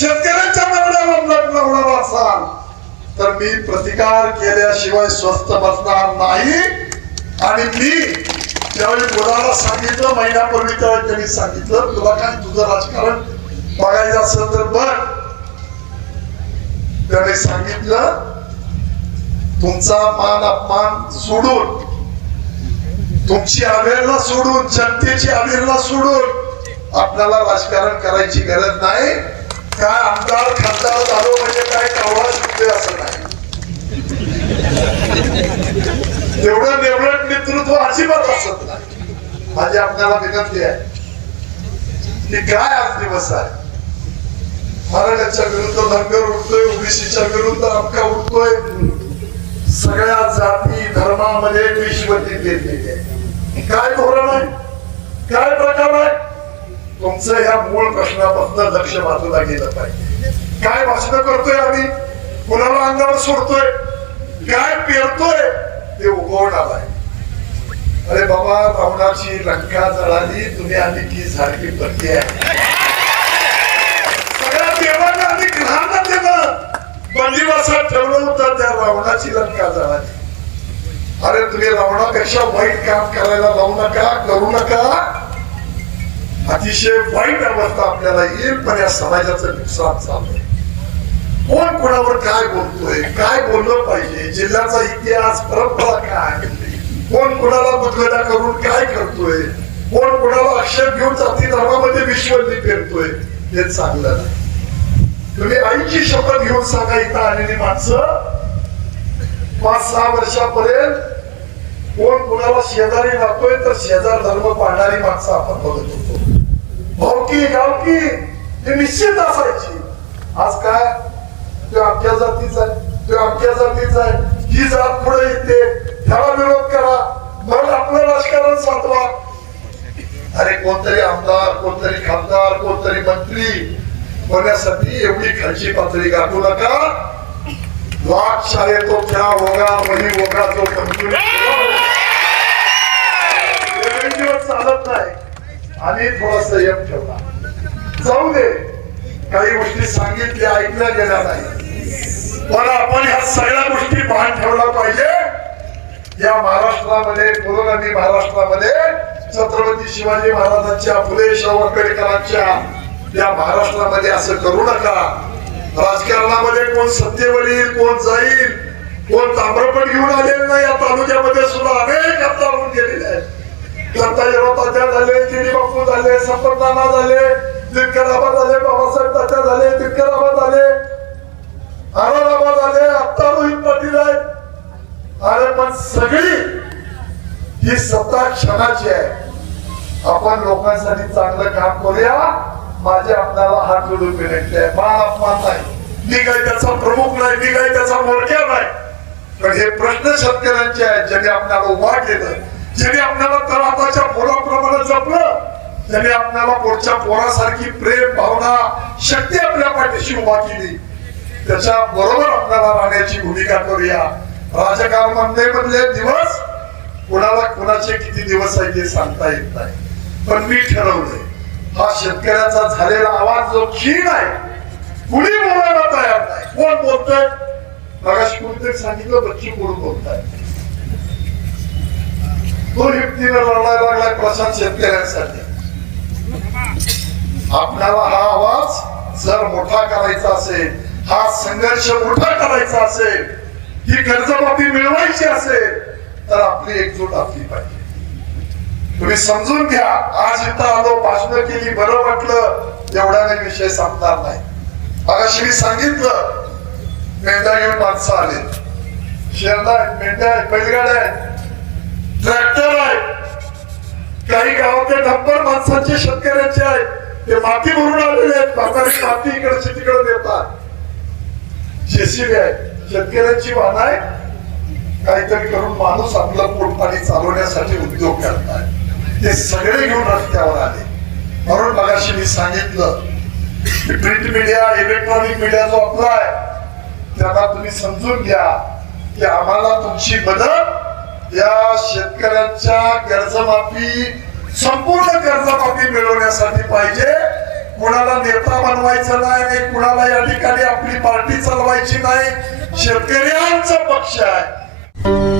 शेतकऱ्यांच्या मागण्यावर लढणार असाल तर मी प्रतिकार केल्याशिवाय स्वस्त बसणार नाही. आणि मी ज्यावेळी मुलाला सांगितलं महिन्यापूर्वी त्यावेळी त्यांनी सांगितलं तुला काय तुझं राजकारण बघायचं असेल तर बघ. त्याने सांगितलं तुमचा मान अपमान सोडून तुमची अवेरला सोडून जनतेची अवेरला सोडून आपल्याला राजकारण करायची गरज नाही. काय आमदार खासदार झालो म्हणजे काय कवळा शिकते असं नाही. एवढं निवडक नेतृत्व अजिबात असत नाही. माझी आपल्याला विनंती आहे की काय आज दिवस आहे? मराठ्याच्या विरुद्ध धनगर उठतोय ओबीसीच्या विरुद्ध अमका उठतोय सगळ्या जाती धर्मामध्ये विश्वती केलेली आहे. काय धोरण आहे? काय प्रकार आहे? तुमचं या मूळ प्रश्नापासून लक्ष बाजूला गेलं पाहिजे काय भाषण करतोय आम्ही? कुणाला अंगावर सोडतोय? काय पेरतोय? ते उगवणार आहे अरे बाबा रावणाची लंका जळाली तुम्ही आली की सारखी प्रती आहे. सगळ्या देवांना आणि ग्रहांना त्यानं बंदिवासात ठेवलं होतं त्या रावणाची लंका जळाली. अरे तुम्ही रावणापेक्षा वाईट काम करायला लावू नका करू नका. अतिशय वाईट अवस्था आपल्याला येईल पण या समाजाचं नुकसान चाललंय कोण कोणावर काय बोलतोय? काय बोललं पाहिजे? जिल्ह्याचा इतिहास परंपरा काय? कोण कोणाला बदलण्या करून काय करतोय? कोण कोणाला आक्षेप घेऊन जाती धर्मामध्ये विश्वली फिरतोय हे चांगलं नाही. तुम्ही आईची शपथ घेऊन सांगा इथं आलेली माणसं. पाच सहा वर्षापर्यंत कोण कुणाला शेजारी राहतोय तर शेजार धर्म पाळणारी माणसं आपण बघत होतो. भावकी गावकी हे निश्चित असायची. आज काय? तो आमच्या जातीचा आहे तो आमच्या जातीचा आहे. ही जात पुढे येते. ह्याला विरोध करा. मग आपलं राजकारण साधवा. अरे कोणतरी आमदार कोणतरी खासदार कोणतरी मंत्री होण्यासाठी एवढी खालची पातळी गाठू नका? वाट शाळे तो त्या ओगा वही ओगा जो पंचुरी चालत नाही. आणि थोडा संयम ठेवला जाऊ दे. काही गोष्टी सांगितल्या ऐकल्या गेल्या नाही. पण आपण ह्या सगळ्या गोष्टी भान ठेवला पाहिजे. या महाराष्ट्रामध्ये पूर्वगामी महाराष्ट्रामध्ये छत्रपती शिवाजी महाराजांच्या फुले शाहू आंबेडकरांच्या या महाराष्ट्रामध्ये असं करू नका. राजकारणामध्ये कोण सत्तेवर येईल कोण जाईल कोण ताम्रपण घेऊन आलेलं नाही या तालुक्यामध्ये सुद्धा अनेक आमदार होऊन गेलेले आहेत झाले जिडी बापू झाले संपतदाना झाले दिनकर झाले बाबासाहेब तात्या झाले दिनकर झाले. आनंद झाले आत्ता रोहित पाटील आहेत. अरे पण सगळी ही सत्ता क्षणाची आहे. आपण लोकांसाठी चांगलं काम करूया. माझे आपल्याला हात जोडून विनंती आहे. मान अपमान नाही. मी काही त्याचा प्रमुख नाही मी काही त्याचा मोडक्या नाही. पण हे प्रश्न शेतकऱ्यांचे आहेत ज्यांनी आपल्याला उभा केलं. ज्यांनी आपल्याला तळहाताच्या पोराप्रमाणे जपलं त्याने आपल्याला पुढच्या पोरासारखी प्रेम भावना शक्ती आपल्या पाठीशी उभा केली. त्याच्या बरोबर आपल्याला राहण्याची भूमिका करूया. राजकारणामध्ये मधले म्हणजे दिवस कुणाला कुणाचे किती दिवस आहे ते सांगता येत नाही. पण मी ठरवलंय हा शेतकऱ्याचा झालेला आवाज जो क्षीण आहे कुणी बोलायला तयार नाही. कोण बोलतोय? मगाशी कोणतरी सांगितलं बच्ची कोण बोलताय? तो युक्तीनं लढायला लागलाय प्रशांत शेतकऱ्यांसाठी. आपल्याला हा आवाज जर मोठा करायचा असेल हा संघर्ष मोठा करायचा असेल ही कर्जमाफी मिळवायची असेल तर आपली एकजूट असली पाहिजे. तुम्ही समजून घ्या आज इथं आलो भाषण केली बरं वाटलं एवढ्याने विषय संपणार नाही. अगाशी मी सांगितलं मेंढ्या घेऊन माणसं आले. शेरला मेंढ्या आहेत बैलगाड्या आहेत. ट्रॅक्टर आहे. काही गावातले डब्बर माणसांचे शेतकऱ्यांचे आहेत ते माती भरून आलेले आहेत. म्हातारी माती इकडची तिकडे देतात. जेसीबी आहे. शेतकऱ्यांची वाहन आहे काहीतरी करून माणूस आपलं पोटपाणी चालवण्यासाठी उद्योग करताय. ते सगळे घेऊन रस्त्यावर आले. म्हणून मगाशी मी सांगितलं की प्रिंट मीडिया इलेक्ट्रॉनिक मीडिया जो आपला आहे त्यांना तुम्ही समजून घ्या की आम्हाला तुमची मदत या शेतकऱ्यांच्या कर्जमाफी संपूर्ण कर्जमाफी मिळवण्यासाठी पाहिजे. कुणाला नेता बनवायचं नाही आणि कुणाला या ठिकाणी आपली पार्टी चालवायची नाही. शेतकऱ्यांचा पक्ष आहे.